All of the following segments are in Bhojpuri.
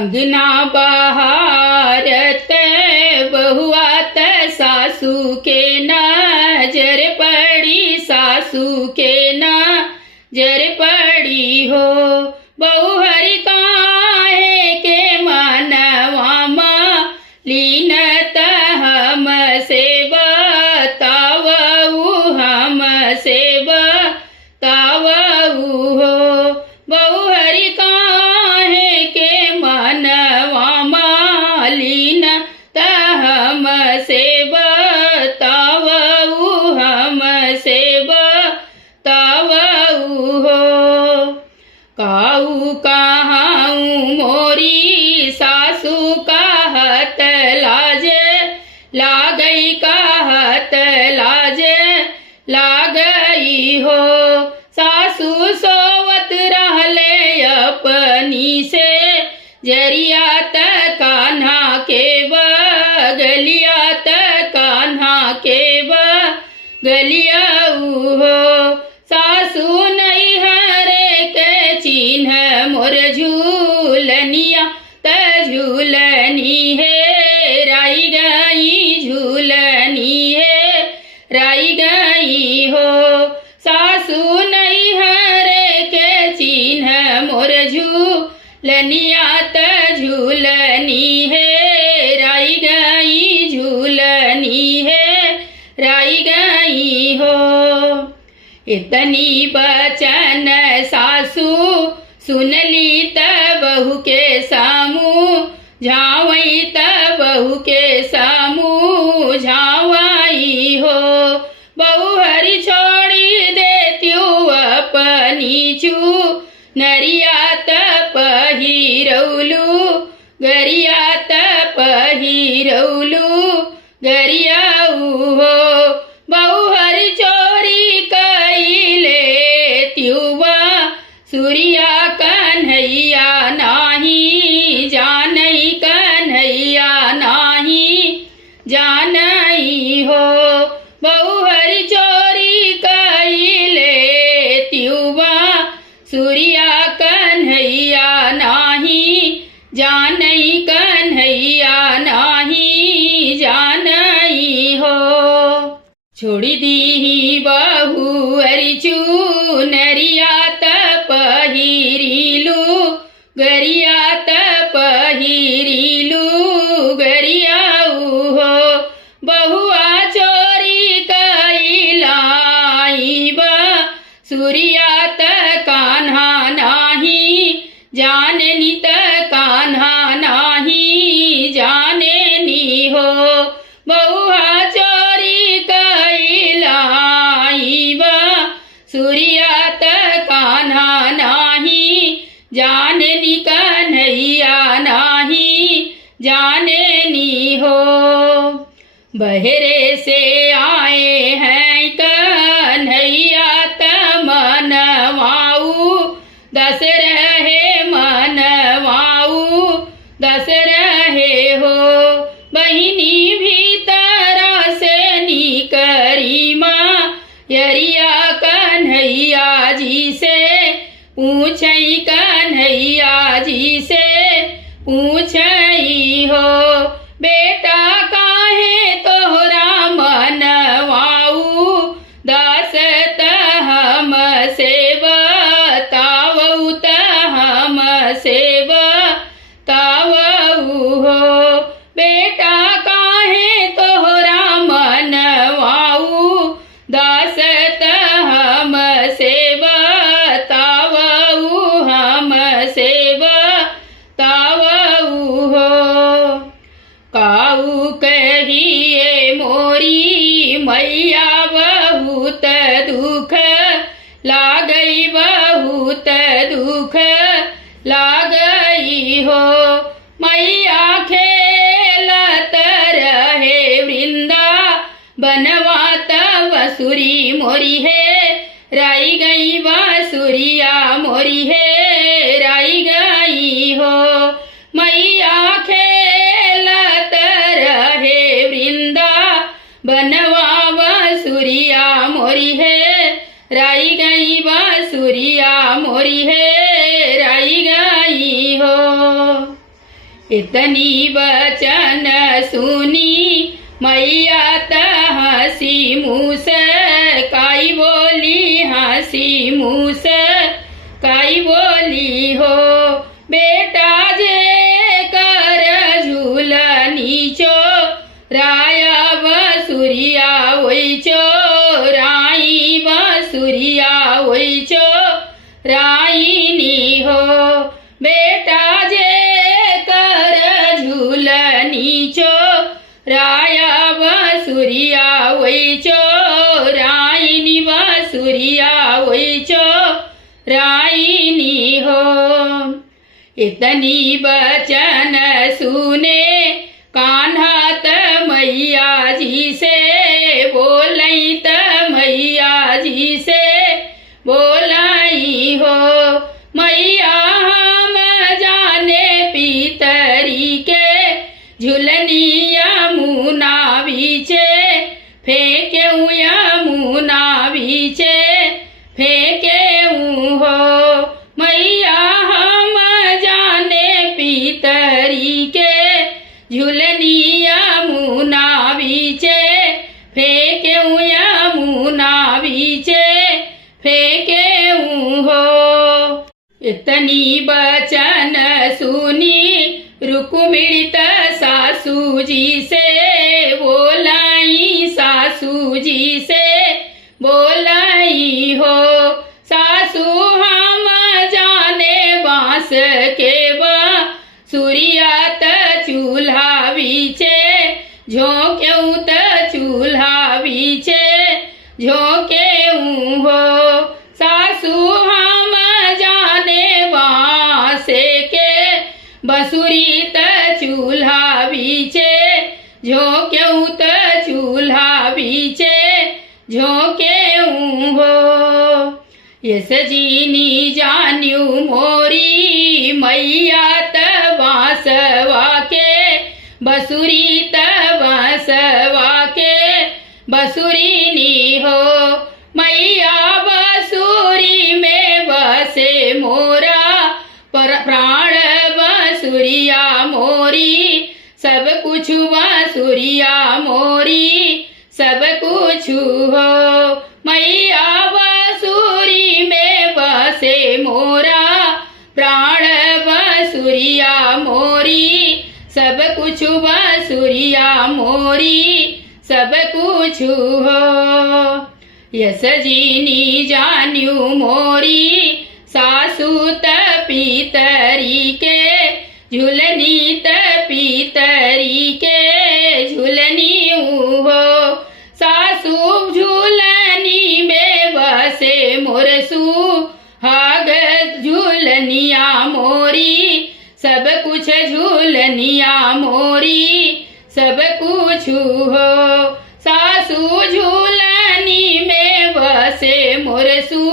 अंगना बहारत बहुआत सासू के नजर पड़ी, सासू के नजर पड़ी हो। बहु हरि काहे के मनवा लीन हम से बतावऊ, हम से बतावऊ हो। बहु हरि काहे के मनवा लीन हम से बतावऊ, हम से बतावऊ हो। काऊ कहाऊँ मोरी सासू कहत लाज लागई, कहत लाज लागई हो। सासू सोवत रहले अपनी से जरिया त कान्हा के बगलिया, त कान्हा के बगलिया हो। सासू नहीं हरे के चिन्ह मोर झूलनिया, त झूलनी है राई गई, झूलनी है राई गई हो। सासू नहीं हरे के चिन्ह मोर झूलनिया, त झूलनी है राई गई, झूलनी है राई गई हो। इतनी बचन सासू सुनली त बहू के सामू झावई, त बहू के सामू झावाई हो। बहु हरि छोड़ी देत्यू अपनी चू नरिया त पहिरौलू, गरिया त पहिरौलू गरियाऊ हो। बहु हरि चोरी कैले त्युवा सूर्या कन्हैया नाही जानई, कन्हैया नाही जानई हो। बहु हरि चोरी कैले त्युवा सूर्या कन्हैया नाही जानई, कन्हैया नाही जानई हो। छोड़ी दी बहु हरि चूनरिया त पहिरीलू, गरिया त पहिरीलू गरियाऊ हो। बहुआ चोरी कैलाई सूर्या त कान्हा नाही जाननी, त कान्हा नाही जाननी हो। बहुआ चोरी कैलाई सूर्या त कान्हा नाही जाननी, कन्हैया नाही जाननी हो। बहरे से आए हैं कन्हैया त मनवाऊ, दस रहे मनवाऊ दस रहे हो। बहिनी भीतर से निकरी माँ यरिया कन्हैया जी से पूछई, कन्हैया जी से पूछई हो। बेटा काहे तोहरा मनवाऊ, दास त हम से बतावऊ, त हम से बतावऊ हो। बेटा काहे तोहरा मनवाऊ, दास त हम से बतावऊ, हम से बतावऊ हो। काऊ कहिए मोरी मैया बहुत दुख लागई, बहुत दुख लागई हो। मैया खेलत रहे वृंदा बनवा त बसुरी मोरी है राई गई, बांसुरिया मोरी है राई गई हो। मैया खेलत रहे वृंदा बनवा बांसुरिया मोरी है राई गई, बांसुरिया मोरी है राई गई हो। इतनी वचन सुनी मैया त हंसी मुस्काई बोली, हंसी मुस्काई बोली हो। बेटा जे कर झूलनी चोराया बसुरिया ओई चोराई, बसुरिया ओई चोराईनी हो। बेटा जे कर झूलनी चोराया बसुरिया ओई चोराईनी, बसुरिया ओई चोराईनी हो। इतनी वचन सुने कान्हा त मैया जी से बोलई, त मैया जी से बोलाई हो। मैया हम जाने पितरी के झुलनी यमुना बीचे फेंकेऊ, यमुना बीचे फेंकेऊ हो। मैया हम जाने पितरी के झुलनी यमुना बीचे फेंकेऊ, यमुना बीचे फेंकेऊ हो। इतनी वचन सुनी रुक्मिणी त सासू जी से बोलाई, सासू जी से बोलाई हो। सासू हम जाने बांस के बसुरिया त चूल्हा बीचे झोंकेऊ, त चूल्हा बीचे झोंकेऊ हो। सासू हम जाने बांस के बसुरी त चूल्हा बीचे झोंकेऊ, त चूल्हा बीचे झोंकेऊ हो। यस जीनी जान्यू मोरी मैया त बांसवा के बसुरी, त बांसवा के बसुरीनी हो। मैया बसुरी में बसे मोरा प्राण, बसुरिया मोरी सब कुछ, बसुरिया मोरी सब कुछ हो। मैया बसुरी में बसे मोरा प्राण, बसुरिया मोरी सब कुछ, बसुरिया मोरी सब कुछ हो। यस जीनी जान्यू मोरी सासू त पितरी के झुलनी, त पितरी के झुलनी हो। सासू झूलनी में बसे मोरसू हाग झूलनिया मोरी सब कुछ, झूलनिया मोरी सब कुछ हो। सासू झूलनी में बसे मोरसू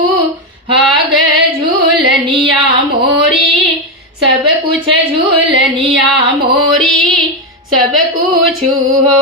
हाग झूलनिया मोरी सब कुछ, झूलनिया मोरी सब कुछ हो।